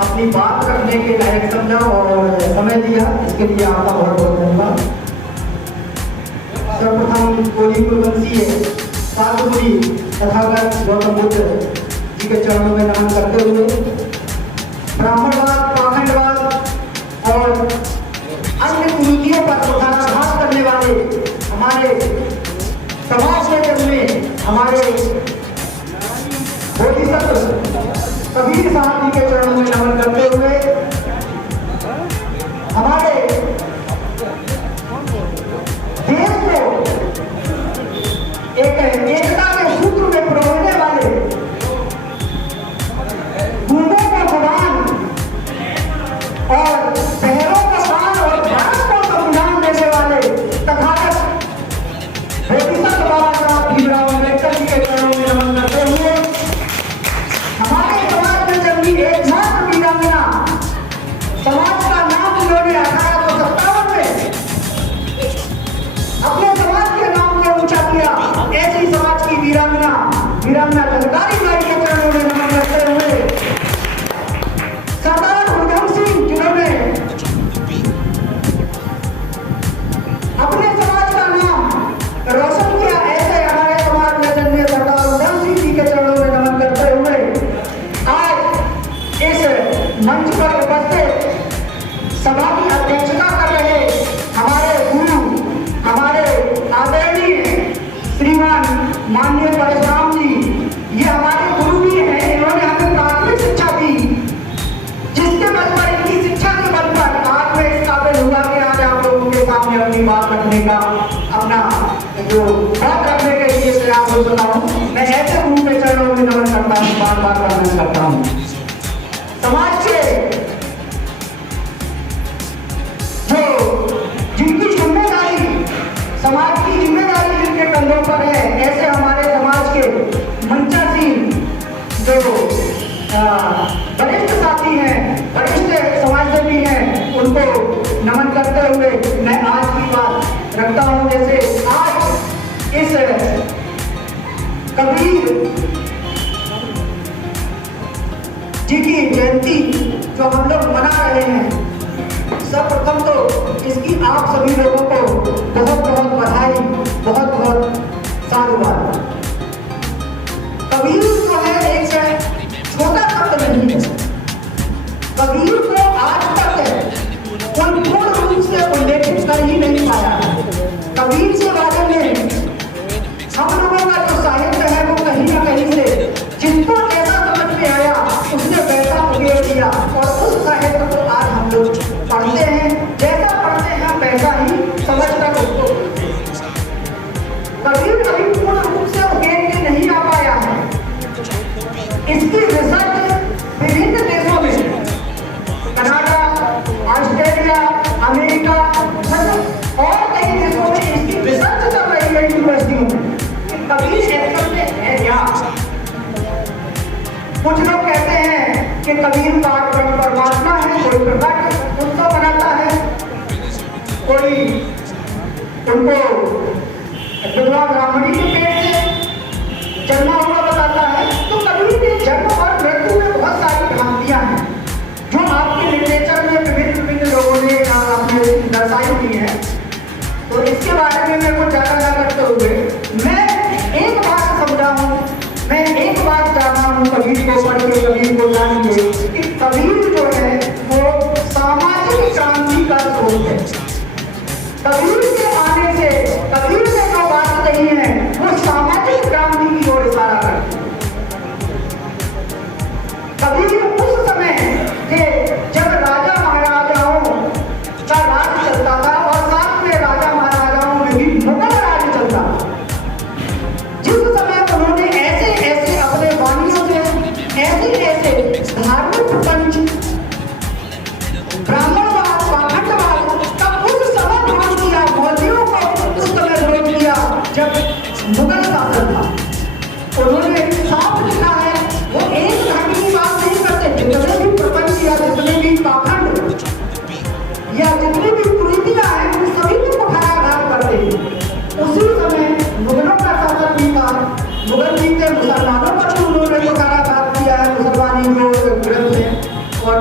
अपनी बात रखने के लायक समझा और समय दिया, इसके लिए आपका बहुत बहुत धन्यवाद। सर्वप्रथम कोली कुलवंशी साधुगुरी तथागत गौतम बुद्ध जी के चरणों में नमन करते हुए ब्राह्मणवाद, पाखंडवाद और अन्य कुरीतियों पर कुठाराघात करने वाले हमारे समाज के जन्मे हमारे बोधिसत्व कबीर साहब जी के चरणों में नमन करते हुए हमारे देश को एक एकता के सूत्र में पिरोने वाले गुंडों को जुबान और शहरों का कान और भारत को संविधान देने वाले तथागत बोधिसत्व बाबा साहब भीमराव अम्बेडकर जी के चरणों में नमन करते हुए हमारे समाज में जन्मी एकमात्र वीरांगना, समाज का नाम उन्होंने 1857 में अपने समाज के नाम को ऊंचा किया, ऐसी समाज की वीरांगना जगदारी माई के चरणों में नमन करते हुए सरदार उधम सिंह जिन्होंने अपने समाज का नाम रोशन किया, ऐसे हमारे समाज में जन्मे सरदार उधम सिंह जी के चरणों में नमन करते हुए आज इस मंच पर उपस्थित सभा की अध्यक्षता कर रहे हमारे गुरु, हमारे आदरणीय श्रीमान माननीय परशुराम जी, ये हमारे गुरु भी हैं। इन्होंने हमें प्राथमिक शिक्षा दी, जिसके बल पर, इनकी शिक्षा के बल पर आज मैं इस काबिल हुआ कि आज आप लोगों के सामने अपनी बात रखने का, अपना जो बात रखने के लिए प्रयास हो सकता हूँ। मैं ऐसे गुरु के चरणों में नमन करता हूँ, बार बार नमन करता हूँ। समाज के जो जिनकी जिम्मेदारी, समाज की जिम्मेदारी जिनके कंधों पर है, ऐसे हमारे समाज के मंचासीन जो वरिष्ठ साथी हैं, वरिष्ठ समाजसेवी हैं, उनको नमन करते हुए मैं आज की बात रखता हूं। जैसे आज इस कबीर जी की जयंती जो हम लोग मना रहे हैं, सर्वप्रथम तो इसकी आप सभी लोगों को बहुत बहुत बधाई, बहुत बहुत साधुवाद। कबीर जो है एक छोटा शब्द नहीं है। कबीर को आज तक कोई पूर्ण रूप से उल्लेखित कर ही नहीं पाया। कबीर के बारे में हम लोगों का जो साहित्य है वो कहीं ना कहीं से जिनको ऐसा समझ में आया उसने वैसा उकेर दिया और उस साहित्य को आज हम लोग पढ़ते हैं, जैसा पढ़ते हैं वैसा ही समझ कर उसको। कबीर कभी पूर्ण रूप से उकेर के नहीं आ पाया है। इसकी रिसर्च विभिन्न देशों में, कनाडा, ऑस्ट्रेलिया, अमेरिका और कई देशों में इसकी रिसर्च चल रही है यूनिवर्सिटियों में। कबीर एक्चुअल में है क्या? कुछ लोग कहते हैं कि कबीर पाठ परमात्मा है, कोई प्रकट उत्सव बनाता है, कोई उनको विधवा ब्राह्मणी के पेट से जन्मा हुआ बताता है। तो कबीर के जन्म और मृत्यु में बहुत सारी भ्रांतियां हैं जो आपके लिटरेचर में विभिन्न लोगों ने आपने दर्शाई हुई है। तो इसके बारे में मैं कुछ ज्यादा ना करते हुए मैं एक बात समझा हूँ, मैं एक बात जाना हूँ कबीर को पढ़ के, कबीर को जान के कि कबीर जो है वो सामाजिक क्रांति का स्रोत है। कबीर के आने से, कबीर ने जो बात कही है वो सामाजिक क्रांति की ओर इशारा करती है। कबीर उस समय थे जब राजा महाराजाओं का राज चलता था और साथ में राजा महाराजाओं में भी मुगल राज चलता था। जिस समय उन्होंने ऐसे ऐसे अपने वाणियों से ऐसे धार्मिक प्रपंच, ब्राह्मणवाद, पाखंडवाद का उस समय विरोध किया, मौलवियों को उस समय विरोध किया जब मुगल शासन था। उन्होंने साफ लिखा है, वो एक धर्म की बात नहीं करते, जितने भी प्रपंच या जितने भी पाखंड या जितनी भी कुरीतियां हैं उन सभी को कुठाराघात करते हैं। उसी समय मुगलों का शासन भी था, मुगल जी के मुसलमानों पर भी उन्होंने कुठाराघात किया है, मुसलमानी जो ग्रंथ है और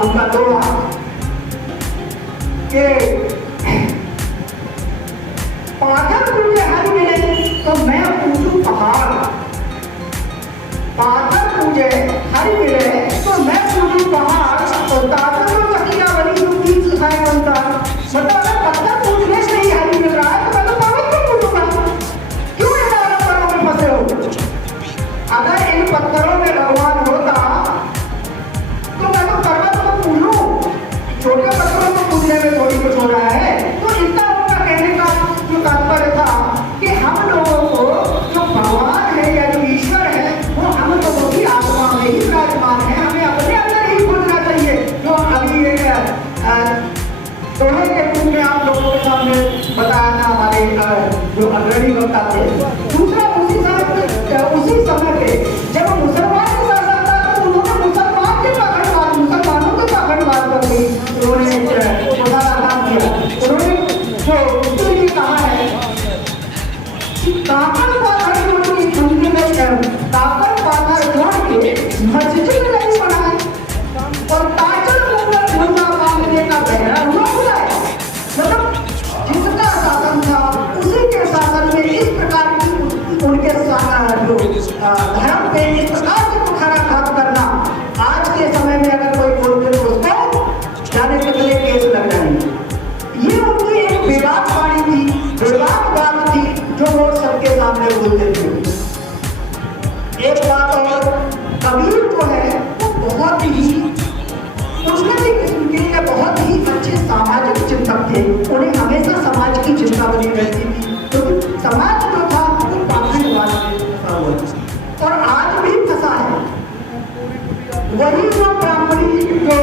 उनका दोहा कि पाथर मुझे हर मिले तो मैं पूछूं पहाड़, पाथर मुझे हर मिले तो मैं पूछूं पहाड़, तो ताकत में बसिया बनी जो की सुखाए बनता। मतलब अगर पत्थर पूछने से ही हरी मिल रहा है तो मैं तो पर्वत को पूछूंगा, क्यों ये पत्थरों में फंसे हो? अगर इन पत्थरों में भगवान होता तो मैं तो पर्वत को पूछूं, छोटे पत्थरों को पूछने में थोड़ी कुछ हो रहा है। तो इतना उनका कहने का जो तात्पर्य था कि हम लोगों को जो भगवान है या जो ईश्वर है वो हम लोगों की आत्मा में ही विराजमान है, हमें अपने अंदर ही खोजना चाहिए। जो अभी दोहे के रूप में आप लोगों के सामने बताया था हमारे जो अग्रणी वक्ता थे। दूसरा उसी समय पे जब मुसलमान के शासन था तो उन्होंने मुसलमानों के पाखंडवाद पर भी उन्होंने काम किया। उन्होंने जो ये कहा है कि काकर पाथर जोड़ के मस्जिद नहीं बनाए और ताजल मुंगा मांगने का बहरा हुआ बुलाए। मतलब जिसका शासन था उसी के शासन में इस प्रकार की उनके जो धर्म पे इस प्रकार से कुठाराघात करना, आज के समय में अगर कोई बोलते तो उसको जाने कितने केस लग जाएंगे। ये उनकी एक बेबाक वाणी थी, बेबाक बात थी जो वो सबके सामने बोलते थे। एक बात और, कबीर जो है वो बहुत ही उन्नति किस्म के बहुत ही अच्छे सामाजिक चिंतक थे। उन्हें हमेशा समाज की चिंता बनी रहती थी, क्योंकि समाज जो था वो पाखंडवाद में फंसा हुआ था और आज भी फंसा है। वही जो ब्राह्मणी जो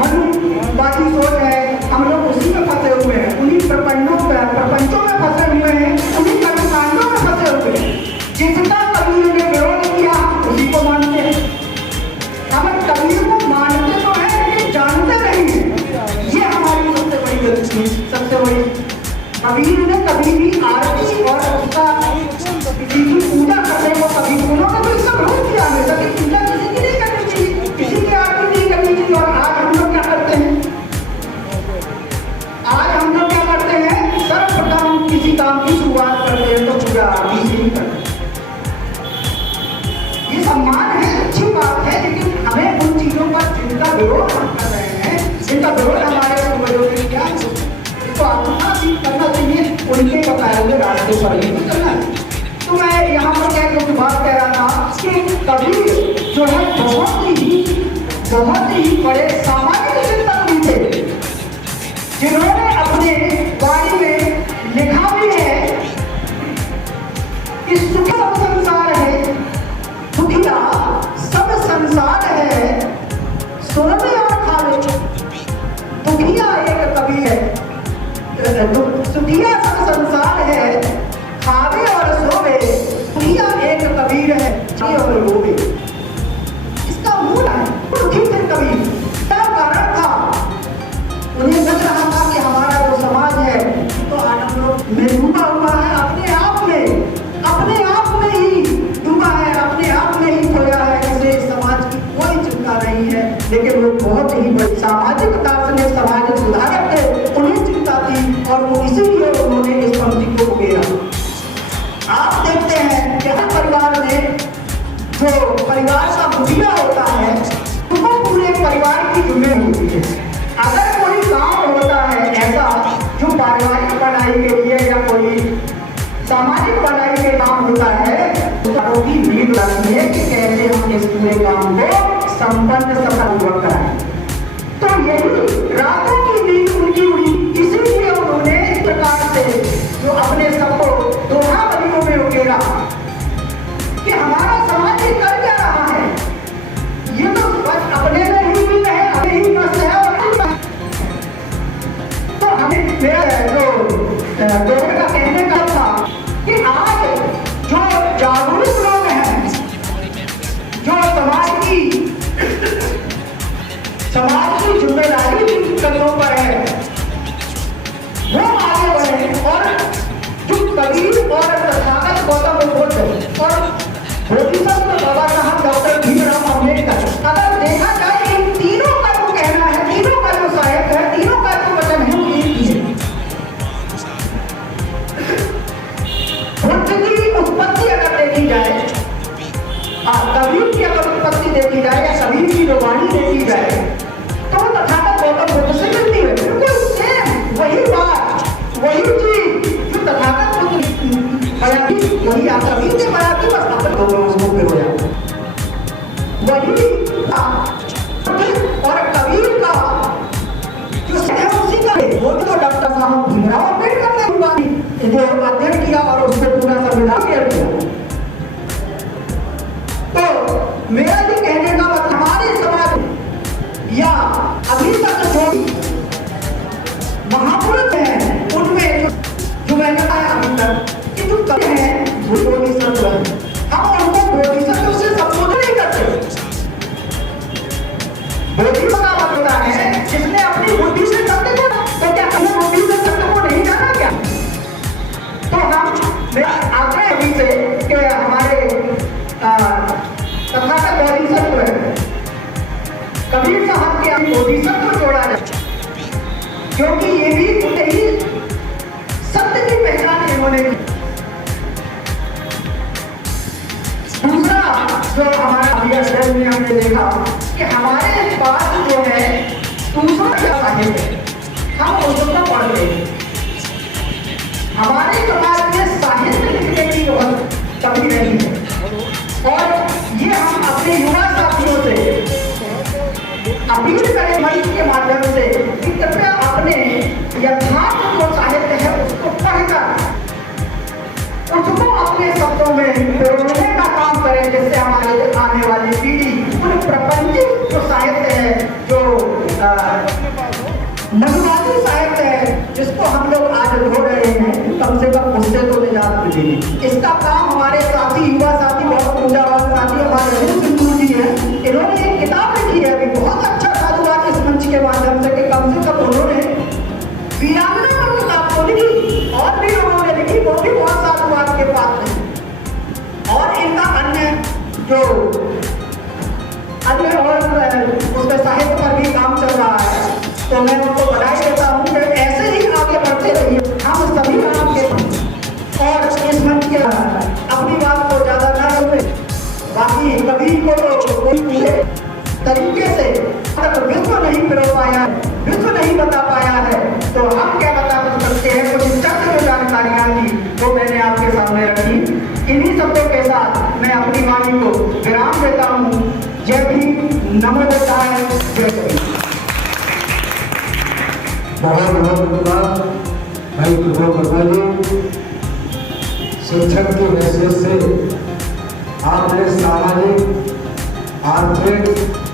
मनुवादी सोच है, हम लोग उसी में फंसे हुए हैं, उन्हीं प्रपंचों में फंसे हुए हैं, उन्हीं कर्मकांडों में फंसे हुए हैं। जिसका कबीर ने विरोध किया उसी को मानते हैं। हम कबीर को मानते तो हैं लेकिन जानते नहीं हैं, ये हमारी सबसे बड़ी गलती है। सबसे बड़ी, कबीर ने कभी भी आरती और उसका किसी की पूजा करने को कभी उन्होंने तो इसका विरोध किया हमेशा कि पूजा किसी की नहीं करनी चाहिए, किसी की आरती नहीं करनी चाहिए। और आज हम लोग क्या करते हैं? आज हम लोग क्या करते हैं? सर्वप्रथम किसी काम की शुरुआत करते हैं तो पूजा आरती से ही करते हैं। ये सम्मान है, अच्छी बात है, लेकिन हमें उन चीजों पर जिनका विरोध हम कर रहे हैं, जिनका विरोध हमारे पूर्वजों ने किया, इसको आत्मसात करना चाहिए, उनके बताए हुए रास्ते पर ही चलना है। तो मैं यहाँ पर क्या बात कह रहा था कि कबीर जो है बहुत ही बड़े सामाजिक चिंतक भी थे, जिन्होंने अपने वाणी में लिखा भी है कि सुख सब संसार है, दुखिया सब संसार है, सोने और खावे। दुखिया एक कवि है, सुखिया सब संसार है, खावे और सोवे, दुखिया एक कबीर है, जी और रोवे। इसका मूल है दुखी थे कबीर। क्या कारण था? उन्हें लग रहा था कि हमारा जो समाज है तो आनंद में डूबा हुआ है, अपने आप में ही डूबा है, अपने आप में ही खोया है, इसे समाज की कोई चिंता नहीं है। लेकिन वो बहुत ही बड़ी सामाजिक दार्शनिक सामाजिक सुधारक थे, उन्हें चिंता थी और वो इसीलिए उन्होंने इस पंक्ति को उगेरा। आप देखते हैं कि हर परिवार में जो परिवार का मुखिया होता है वो पूरे परिवार की जिम्मेदारी होती है। अगर कोई काम होता है ऐसा जो पारिवारिक भलाई के लिए या कोई सामाजिक भलाई के काम होता है तो की नींद लगती है कि कैसे हम इस पूरे काम को संपन्न सफलपूर्वक कराएं। तो यही रातों की नींद उनकी हुई, इसीलिए उन्होंने इस प्रकार से जो अपने सबको दोहावलियों में उकेरा कि हमारा समाज ये कर क्या रहा है, ये तो बस अपने में ही नहीं है, हमें ही मस्त है। और तो हमें मेरा जो दोहे का कहने का था कि आज जो जागरूक लोग हैं, जो समाज की जिम्मेदारी कंधों पर है, वो आगे बढ़े और जो कबीर और तथागत गौतम बुद्ध और बोधिसत्व बाबा साहब डॉक्टर भीमराव अम्बेडकर, अगर देखा जाए इन तीनों का मेरा भी कहने का मतलब हमारे समाज या अभी तक जो महापुरुष हैं उनमें जो मैंने कहा अभी तक कि जो कवि हैं वो बोधिसत्व हैं, हम उनको बोधिसत्व से संबोधन नहीं करते। बोधिसत्व का मतलब है जिसने अपनी बुद्धि से सत्य को, तो क्या हमने बुद्धि से सत्य को नहीं जाना क्या? तो हम आग्रह अभी से कि हमारे तथागत बोधिसत्व है, कबीर साहब के हम बोधिसत्व जोड़ा जाए, क्योंकि ये भी ही सत्य की पहचान इन्होंने की। दूसरा जो हमारा अभी अध्ययन में हमने देखा कि हमारे पास जो है दूसरा क्या साहित्य है, हम उसको पढ़ रहे हैं। हमारे समाज में साहित्य लिखने की बहुत कमी नहीं है, और ये हम अपने युवा साथियों से अपील करें मंच के माध्यम से कि कृपया अपने यथार्थ जो साहित्य है उसको पढ़कर उसको अपने शब्दों में पिरोने का काम करें, जिससे हमारे आने वाली पीढ़ी उन प्रपंचिक जो साहित्य है, जो मनवादी साहित्य है, जिसको हम लोग आज ढो रहे हैं, कम से कम उससे तो निजात मिलेगी। इसका काम हमारे साथी युवा साथी बहुत पूजावान साथी हमारे सिंधु जी हैं, इन्होंने एक किताब लिखी है अभी, बहुत अच्छा साधुवाद इस मंच के माध्यम से कि कम से कम उन्होंने वीरांगना पर किताब तो लिखी, और भी लोगों ने लिखी, वो भी बहुत साधुवाद के पात्र हैं। और इनका अन्य जो अन्य और उसके साहित्य पर भी काम चल रहा है, तो मैं उनको बधाई देता हूँ कि ऐसे ही आगे बढ़ते रहिए। हम सभी काम के और इस मंच के अपनी बात को ज्यादा ना रखें, बाकी कबीर को तो कोई पूरे तरीके से विश्व नहीं पिरो पाया है, विश्व नहीं बता पाया है, तो हम क्या बता सकते हैं? कुछ चक्र जो जानकारियां थी वो मैंने आपके सामने रखी। इन्हीं शब्दों के साथ मैं अपनी वाणी को विराम देता हूँ। जय भीम, नमो बुद्धाय, जय कबीर। बहुत बहुत धन्यवाद भाई प्रभु वर्मा जी। शिक्षक की हैसियत से आपने सामाजिक, आर्थिक,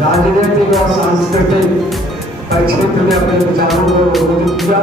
राजनीतिक और सांस्कृतिक क्षेत्र में अपने विचारों को प्रकट किया।